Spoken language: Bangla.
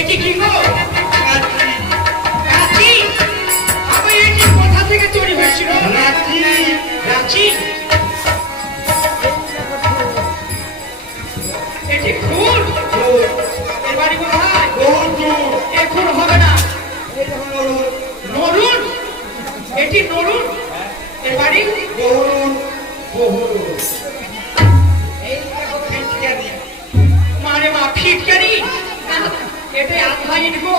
এটি কি গো? রাঁচি। আবে এটি কোথা থেকে তৈরি হয়েছিল? রাঁচি। রাঁচি। এটি ফুল। এর বাড়ি কোথায়? এখন হবে না। নরুন। এটি নরুন। এর বাড়ি মানে মা ফিটকারি। এটাই আধা ইট গো।